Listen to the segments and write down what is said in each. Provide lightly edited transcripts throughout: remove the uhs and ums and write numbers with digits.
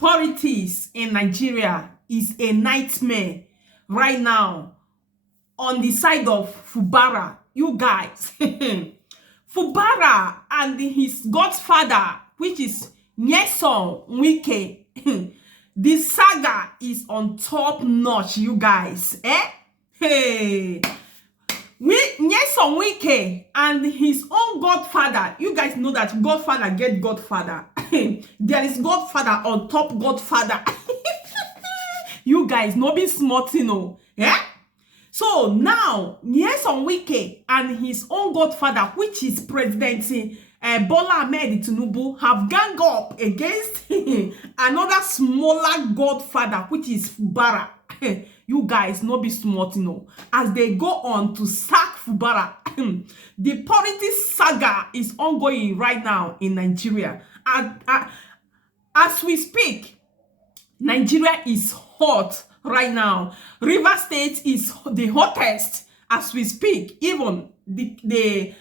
politics in Nigeria is a nightmare right now on the side of Fubara. You guys, Fubara and his godfather, which is Nyesom Wike, the saga is on top notch, you guys. Hey, Nyesom Wike and his own godfather. You guys know that godfather get godfather. There is godfather on top godfather. You guys no be smart, you know. So now Nyesom Wike and his own godfather, which is President Bola Ahmed Tinubu, have gang up against another smaller godfather, which is Fubara. You guys no be smart, you know. As they go on to sack Fubara, the politics saga is ongoing right now in Nigeria. As we speak, Nigeria is hot right now. River State is the hottest as we speak. Even the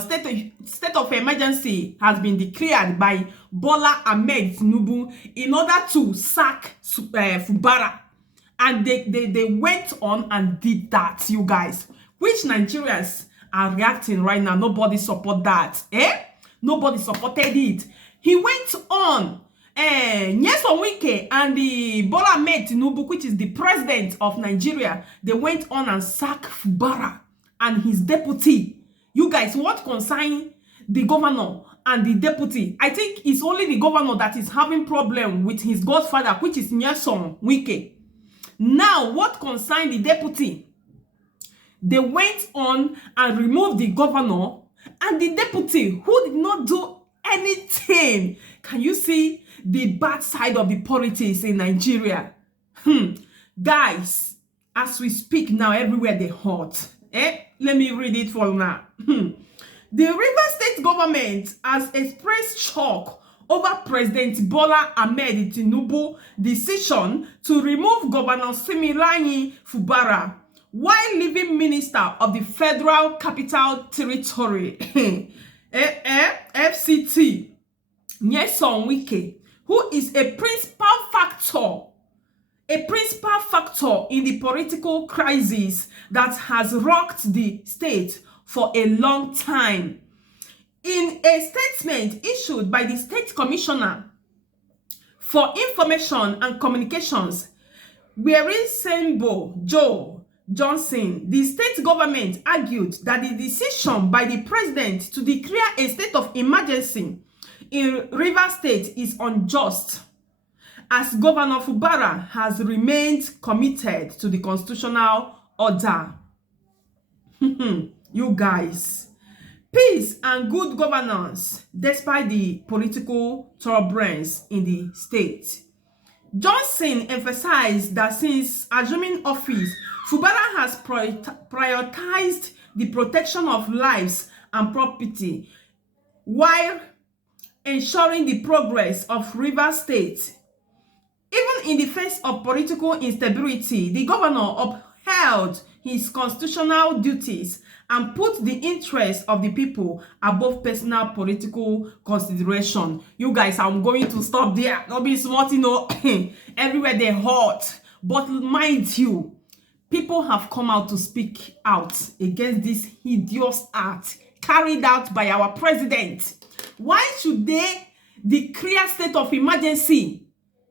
state of emergency has been declared by Bola Ahmed Tinubu in order to sack Fubara. And they went on and did that, you guys. Which Nigerians are reacting right now. Nobody support that. Nobody supported it. He went on. Nyesom Wike and the Bola Ahmed Tinubu, which is the president of Nigeria, they went on and sacked Fubara and his deputy. You guys, what concern the governor and the deputy? I think it's only the governor that is having problem with his godfather, which is Nyesom Wike. Now, what concern the deputy? They went on and removed the governor and the deputy, who did not do anything. Can you see the bad side of the politics in Nigeria? Guys, as we speak now, everywhere they hot. Let me read it for now. The River State government has expressed shock over President Bola Ahmed Tinubu decision to remove Governor Similayi Fubara while leaving Minister of the Federal Capital Territory, FCT, Nyesom Wike, who is a principal factor in the political crisis that has rocked the state for a long time. In a statement issued by the State Commissioner for Information and Communications, Sembo Joe Johnson, the state government argued that the decision by the president to declare a state of emergency in River State is unjust, as Governor Fubara has remained committed to the constitutional order. You guys, peace and good governance despite the political turbulence in the state. Johnson emphasized that since assuming office, Fubara has prioritized the protection of lives and property while ensuring the progress of River State. Even in the face of political instability, the governor upheld his constitutional duties and put the interests of the people above personal political consideration. You guys, I'm going to stop there. Don't be smart, you know. Everywhere they're hot. But mind you, people have come out to speak out against this hideous act carried out by our president. Why should they declare state of emergency?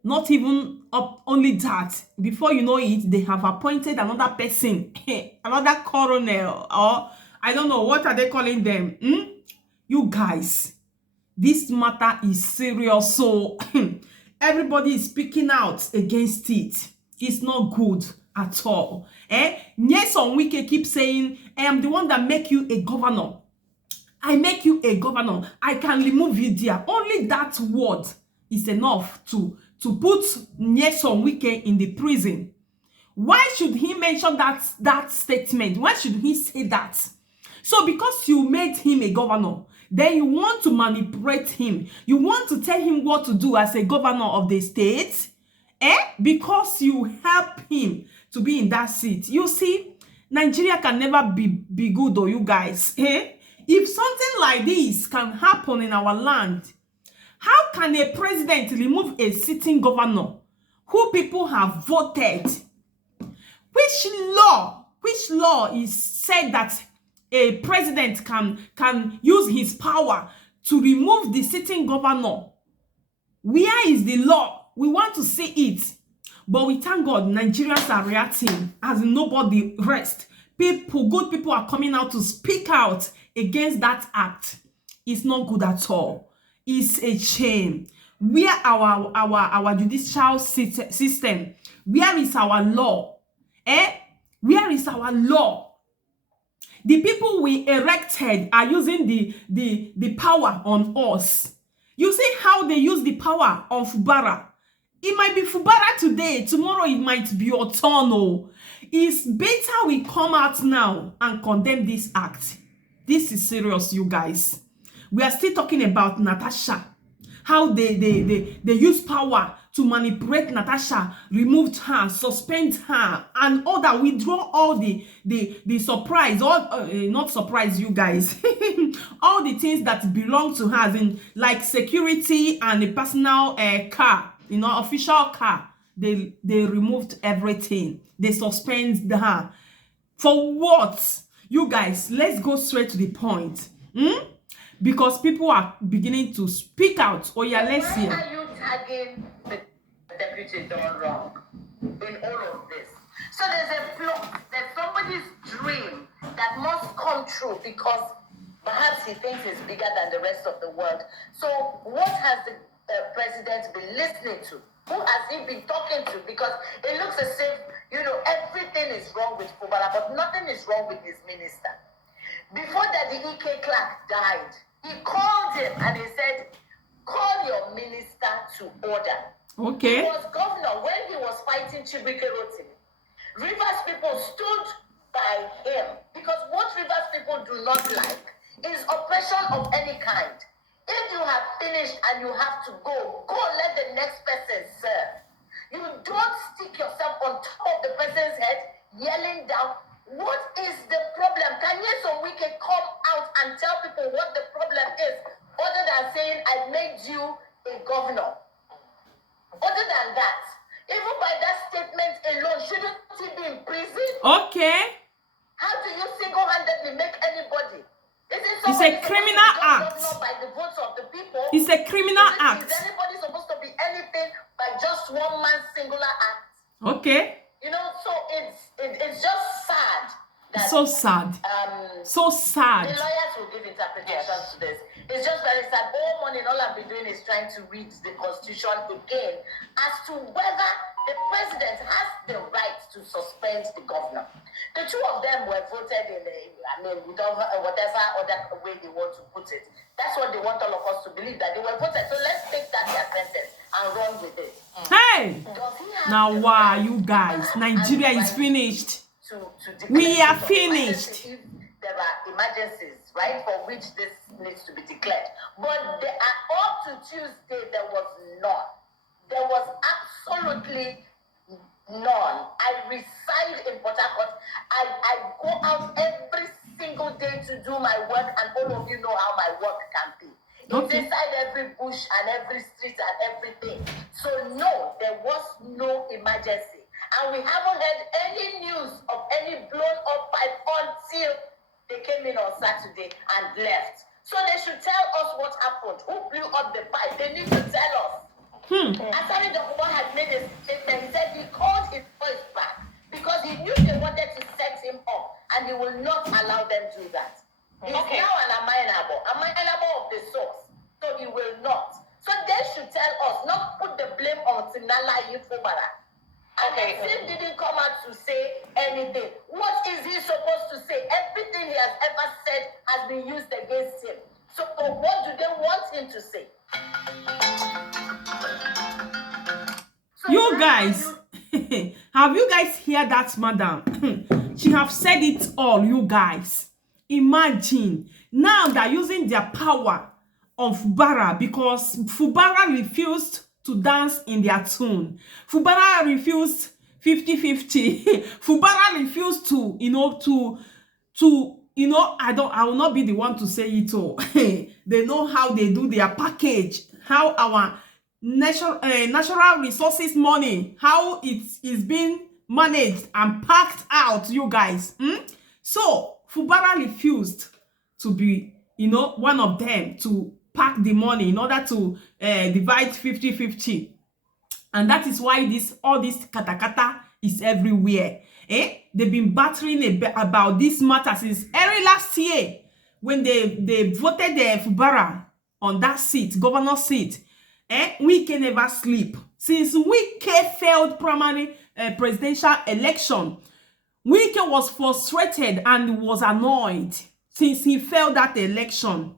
Not even only that. Before you know it, they have appointed another person, another colonel, or I don't know, what are they calling them? You guys, this matter is serious. So everybody is speaking out against it. It's not good at all. Nyesom Wike keeps saying, I am the one that make you a governor. I make you a governor. I can remove you there. Only that word is enough to put Nyesom Wike in the prison. Why should he mention that statement? Why should he say that? So because you made him a governor, then you want to manipulate him. You want to tell him what to do as a governor of the state, because you help him to be in that seat. You see, Nigeria can never be good, though, you guys. If something like this can happen in our land, How can a president remove a sitting governor who people have voted? Which law is said that a president can use his power to remove the sitting governor? Where is the law? We want to see it. But we thank God Nigerians are reacting as nobody rest. Good people are coming out to speak out against that act. It's not good at all. It's a shame. Where our judicial system? Where is our law? Where is our law? The people we elected are using the power on us. You see how they use the power on Fubara. It might be Fubara today, tomorrow it might be your turn. Oh. It's better we come out now and condemn this act. This is serious, you guys. We are still talking about Natasha. How they use power to manipulate Natasha, removed her, suspend her, and all that, withdraw all the surprise, all not surprise, you guys, all the things that belong to her, in like security and a personal car, official car. They removed everything. They suspend her. For what? You guys, let's go straight to the point. Because people are beginning to speak out. Oh yeah, let's hear. Why are you tagging the deputy done wrong in all of this? So there's a plot, there's somebody's dream that must come true because perhaps he thinks he's bigger than the rest of the world. So what has the president been listening to? Who has he been talking to? Because it looks as if, everything is wrong with Fubara, but nothing is wrong with his minister. Before that, the EK clerk died. He called him and he said, call your minister to order. Okay. He was governor when he was fighting Chibuike Rotimi. Rivers people stood by him because what Rivers people do not like is oppression of any kind. If you have finished and you have to go let the next person serve. You don't stick yourself on top of the person's head, yelling down. What is the problem? Can Nyesom Wike come out and tell people what the problem is, other than saying, I made you a governor? Other than that, even by that statement alone, shouldn't he be in prison? Okay. How do you single-handedly make anybody? It's a criminal act. By the votes of the people? It's a criminal act. Is anybody supposed to be anything by just one man's singular act? Okay. So it's just sad. That, so sad. So sad. The lawyers will give interpretations to this. It's just very sad. All morning, all I've been doing is trying to read the Constitution again as to whether the president has the right to suspend the governor. The two of them were voted in, whatever other way they want to put it. That's what they want all of us to believe, that they were voted. So let's take that their sentence and run with it. Hey! Now, why, you guys? Nigeria is finished. We are finished. If there are emergencies, right, for which this needs to be declared. But up to Tuesday, there was none. There was absolutely none. I reside in Port Harcourt. I go out every single day to do my work, and all of you know how my work can be. It's inside every bush and every street and everything. So no, there was no emergency. And we haven't heard any news of any blown up pipe until they came in on Saturday and left. So they should tell us what happened. Who blew up the pipe? They need to tell us. Asari Dokubo had made a statement. He said he called his voice back because he knew they wanted to set him up and he will not allow them to do that. He's now an amenable of the source. So he will not. So they should tell us, not put the blame on Tinala Fubara. And Sim didn't come out to say anything. What is he supposed to say? Everything he has ever said has been used against him. So what do they want him to say? So you guys, have you guys heard that, madam? She have said it all, you guys. Imagine, now they're using their power on Fubara because Fubara refused to dance in their tune. Fubara refused 50-50. Fubara refused to, I will not be the one to say it all. They know how they do their package. how our natural resources money, how it is being managed and packed out, you guys. So Fubara refused to be, one of them to pack the money in order to divide 50-50. And that is why all this katakata is everywhere. They've been battering about this matter since early last year when they voted Fubara on that seat, governor seat. Wike never sleep. Since Wike failed primary presidential election, Wike was frustrated and was annoyed since he failed that election.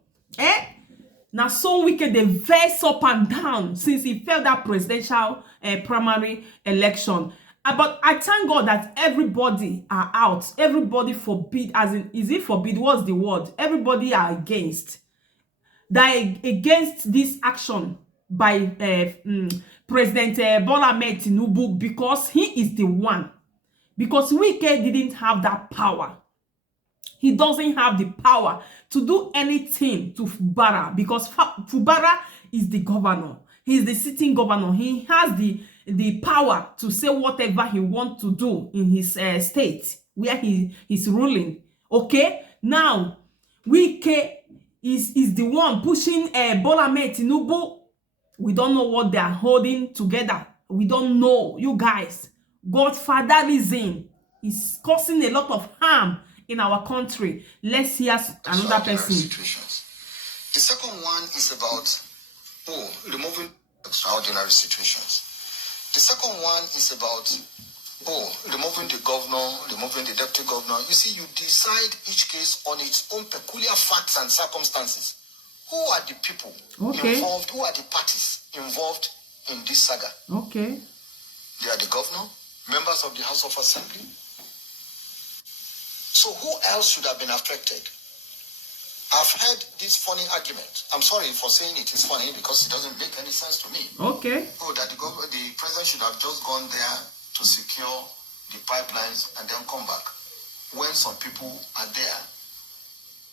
Now so Wike dey vex up and down since he failed that presidential primary election. But I thank God that everybody are out. Everybody forbid, as in, is it forbid? What's the word? Everybody are against. They against this action by President Bola Ahmed Tinubu, because he is the one. Because Wike didn't have that power. He doesn't have the power to do anything to Fubara, because Fubara is the governor. He is the sitting governor. He has the power to say whatever he wants to do in his state where he is ruling. Okay? Now, Wike is the one pushing Bola Ahmed Tinubu. We don't know what they are holding together. We don't know. You guys, godfatherism is causing a lot of harm in our country. Let's hear another person. Situations. The second one is about removing extraordinary situations. The second one is about removing the governor, removing the deputy governor. You see, you decide each case on its own peculiar facts and circumstances. Who are the people involved? Who are the parties involved in this saga? Okay. They are the governor, members of the House of Assembly. So who else should have been affected? I've heard this funny argument. I'm sorry for saying it is funny because it doesn't make any sense to me. Okay. That the president should have just gone there to secure the pipelines and then come back. When some people are there,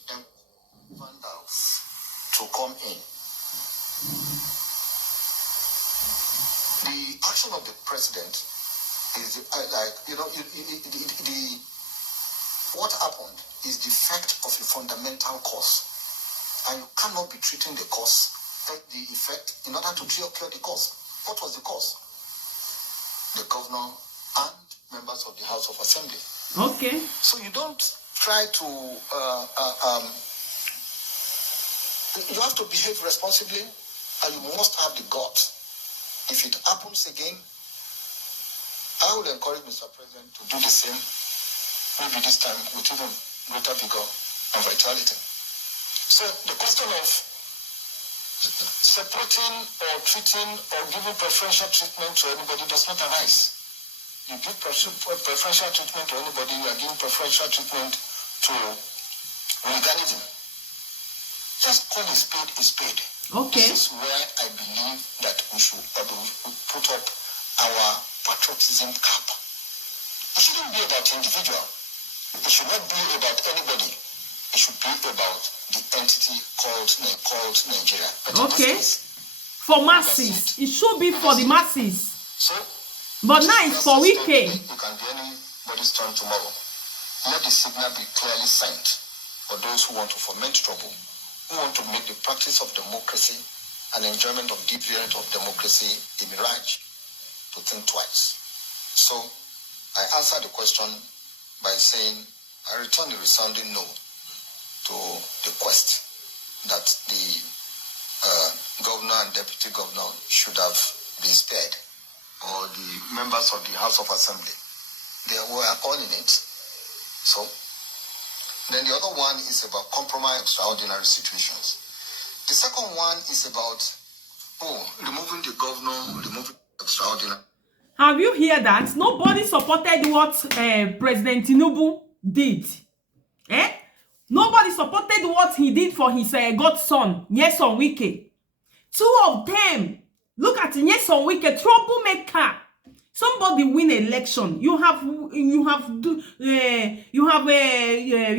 then vandals to come in. The action of the president is what happened is the effect of a fundamental cause, and you cannot be treating the cause, the effect, in order to cure the cause. What was the cause? The governor and members of the House of Assembly. Okay. So you don't try to. You have to behave responsibly, and you must have the guts. If it happens again, I would encourage Mr. President to do the same. Maybe this time with even greater vigor and vitality. So the question of separating or treating or giving preferential treatment to anybody does not arise. You give preferential treatment to anybody, you are giving preferential treatment to legalism. Just call a spade a spade. Okay. This is where I believe that we should put up our patriotism cap. It shouldn't be about individual. It should not be about anybody. It should be about the entity called Nigeria. But okay. For masses. It should be for the masses. So, but now it's for Wike. It can be anybody's turn tomorrow. Let the signal be clearly sent for those who want to foment trouble, who want to make the practice of democracy and enjoyment of deep variant of democracy a mirage, to think twice. So, I answer the question by saying I return the resounding no to the quest that the governor and deputy governor should have been spared, or the members of the House of Assembly. They were all in it. So, then the other one is about compromise extraordinary situations. The second one is about removing the governor, removing extraordinary. Have you heard that? Nobody supported what President Tinubu did. Nobody supported what he did for his godson, Nyesom Wike. Two of them. Look at Nyesom Wike, troublemaker. Somebody win election. You have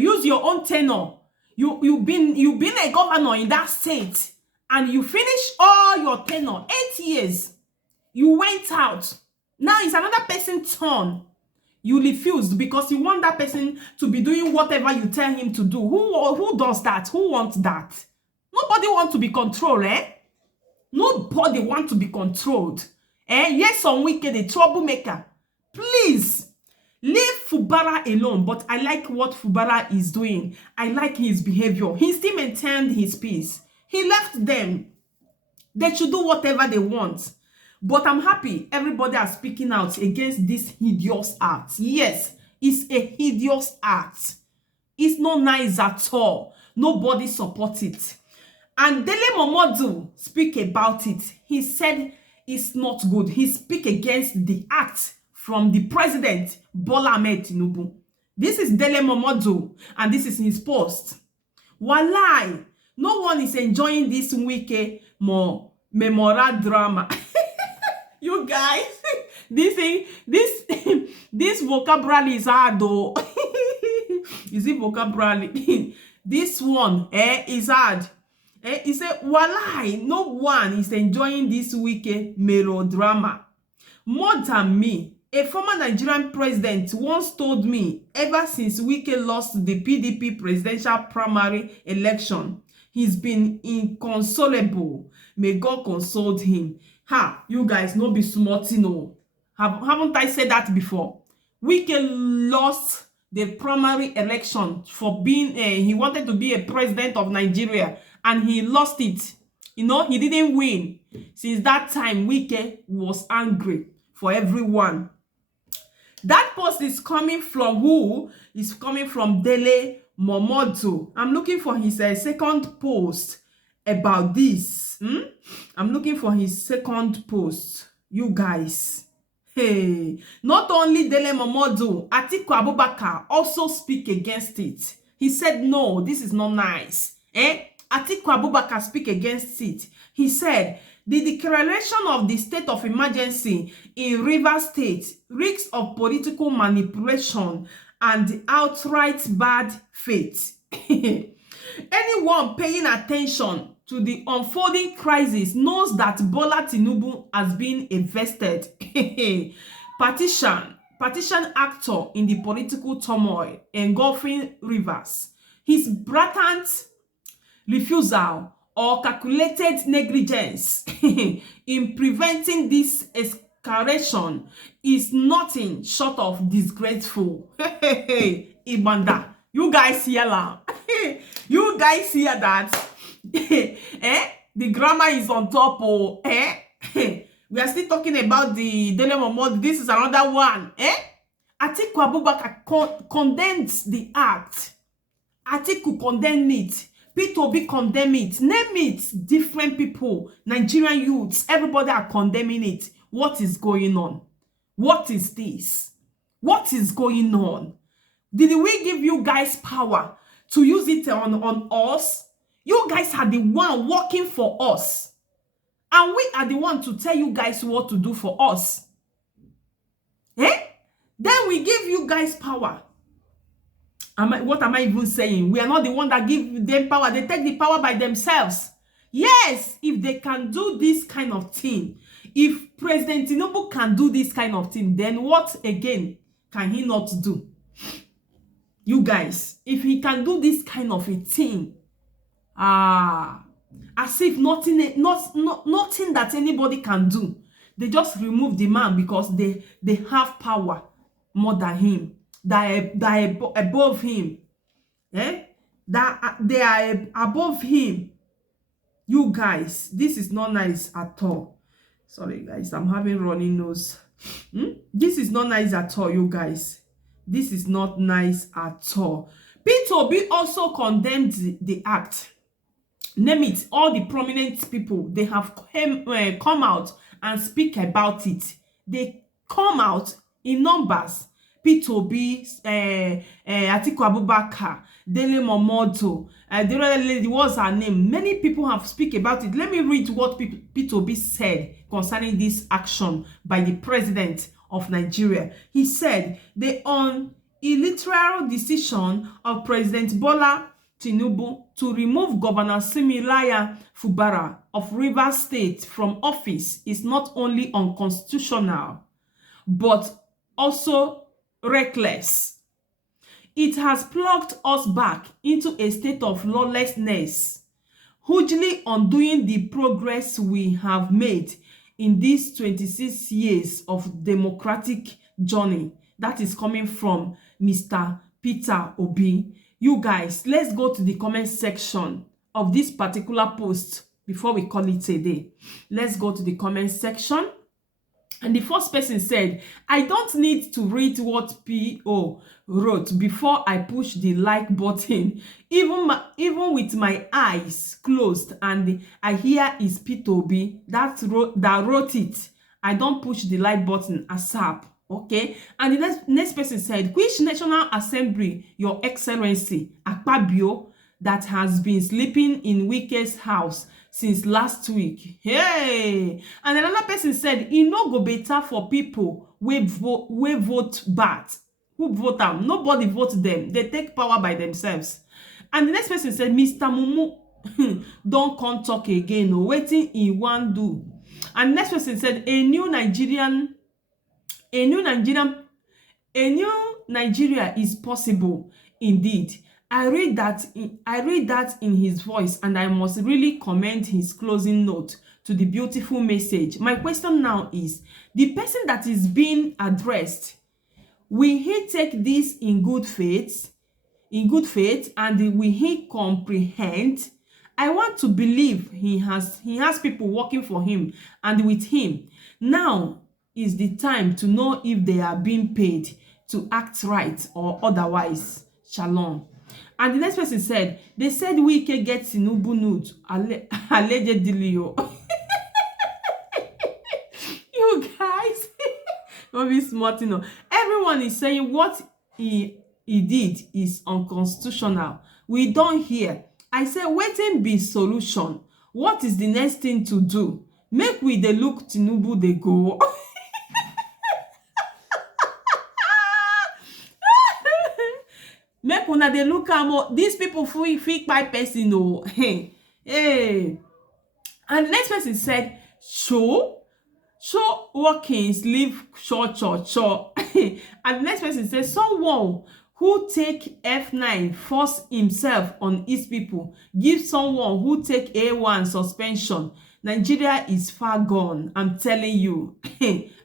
used your own tenure. You've been a governor in that state, and you finish all your tenure, 8 years, you went out. Now it's another person's turn. You refused because you want that person to be doing whatever you tell him to do. Who does that? Who wants that? Nobody wants to be controlled, eh? Nobody wants to be controlled. Nyesom Wike, the troublemaker. Please, leave Fubara alone. But I like what Fubara is doing. I like his behavior. He still maintained his peace. He left them. They should do whatever they want. But I'm happy everybody are speaking out against this hideous act. Yes, it's a hideous act. It's not nice at all. Nobody supports it. And Dele Momodu speak about it. He said it's not good. He speak against the act from the president, Bola Ahmed Tinubu. This is Dele Momodu, and this is his post. Walai, no one is enjoying this Wike memorial drama. You guys, this vocabulary is hard though. Is it vocabulary? This one is hard. He said, walai, no one is enjoying this Wike melodrama more than me. A former Nigerian president once told me, ever since Wike lost the PDP presidential primary election, he's been inconsolable. May God console him. Ha, you guys, no be smart, no. Haven't I said that before? Wike lost the primary election for being, he wanted to be a president of Nigeria, and he lost it. You know, he didn't win. Since that time, Wike was angry for everyone. That post is coming from who? It's coming from Dele Momodu. I'm looking for his second post about this. I'm looking for his second post. You guys. Hey, not only Dele Momodu, Atiku Abubakar also speak against it. He said, no, this is not nice. Atiku Abubakar speak against it. He said, the declaration of the state of emergency in Rivers State risks of political manipulation and outright bad faith. Anyone paying attention to the unfolding crisis knows that Bola Tinubu has been a vested partisan actor in the political turmoil engulfing Rivers. His blatant refusal or calculated negligence in preventing this escalation is nothing short of disgraceful. Ibanda, you guys hear that? You guys hear that? The grammar is on top. We are still talking about the Dele Momodu. This is another one. Atiku Abubakar condemns the act. Atiku condemned it. P2B condemn it. Name it. Different people, Nigerian youths, everybody are condemning it. What is going on? What is this? What is going on? Did we give you guys power to use it on us? You guys are the one working for us. And we are the one to tell you guys what to do for us. Then we give you guys power. What am I even saying? We are not the one that give them power. They take the power by themselves. Yes, if they can do this kind of thing, if President Tinubu can do this kind of thing, then what again can he not do? You guys, if he can do this kind of a thing, as if nothing that anybody can do. They just remove the man because they have power more than him. That are above him. That they are above him. You guys, this is not nice at all. Sorry guys, I'm having running nose. This is not nice at all, you guys. This is not nice at all. P2B also condemned the act. Name it, all the prominent people, they have come out and speak about it. They come out in numbers. P2B, Atiku Abubakar, Dele Momodu, the other lady, what's her name? Many people have speak about it. Let me read what P2B said concerning this action by the president of Nigeria. He said, the unilateral decision of President Bola Tinubu to remove Governor Fubara of Rivers State from office is not only unconstitutional, but also reckless. It has plugged us back into a state of lawlessness, hugely undoing the progress we have made in these 26 years of democratic journey. That is coming from Mr. Peter Obi. You guys, let's go to the comment section of this particular post before we call it a day. Let's go to the comment section. And the first person said, I don't need to read what P.O. wrote before I push the like button. Even with my eyes closed and I hear is P2B that wrote it. I don't push the like button ASAP. Okay. And the next person said, which National Assembly, Your Excellency, Akpabio, that has been sleeping in Wike's house since last week? Hey! And another person said, e no go better for people wey vote bad. Who vote am? Nobody vote them. They take power by themselves. And the next person said, Mr. Mumu don't come talk again. No, waiting in one do. And the next person said, a new Nigeria is possible indeed. I read that in his voice, and I must really commend his closing note to the beautiful message. My question now is, the person that is being addressed, will he take this in good faith, and will he comprehend? I want to believe he has people working for him and with him. Now is the time to know if they are being paid to act right or otherwise. Shalom. And the next person said, they said Wike gets Tinubu nude, allegedly. You guys, don't be smart, you know. Everyone is saying what he did is unconstitutional. We don't hear. I say, waiting be solution. What is the next thing to do? Make we dey look Tinubu they go. Make una dey look am. These people fit by person. Oh, hey. And the next person said, show workings leave short. And the next person said, someone who take F9 force himself on his people, give someone who take A1 suspension. Nigeria is far gone. I'm telling you.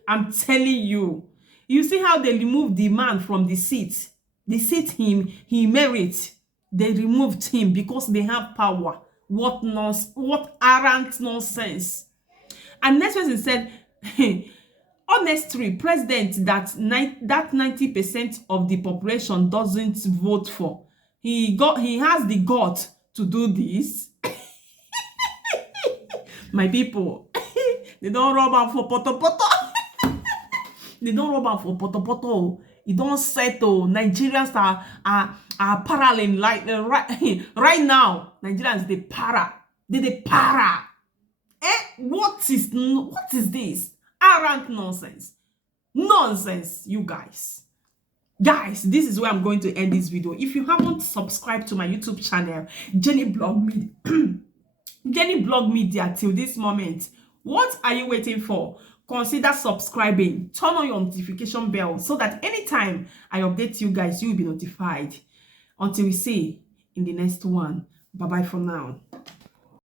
I'm telling you. You see how they removed the man from the seat. The seat he merits. They removed him because they have power. What arrant nonsense. And next person said, honestly, president that 90% of the population doesn't vote for. He has the gut to do this. My people, they don't rub am for poto. They don't rub am for poto. It don't settle. Nigerians are paralleling like right now. Nigerians they para. They para. What is this? Arrant nonsense. Nonsense, you guys. Guys, this is where I'm going to end this video. If you haven't subscribed to my YouTube channel, Jenny Blog Media till this moment, what are you waiting for? Consider subscribing. Turn on your notification bell so that anytime I update you guys, you'll be notified. Until we see in the next one. Bye-bye for now.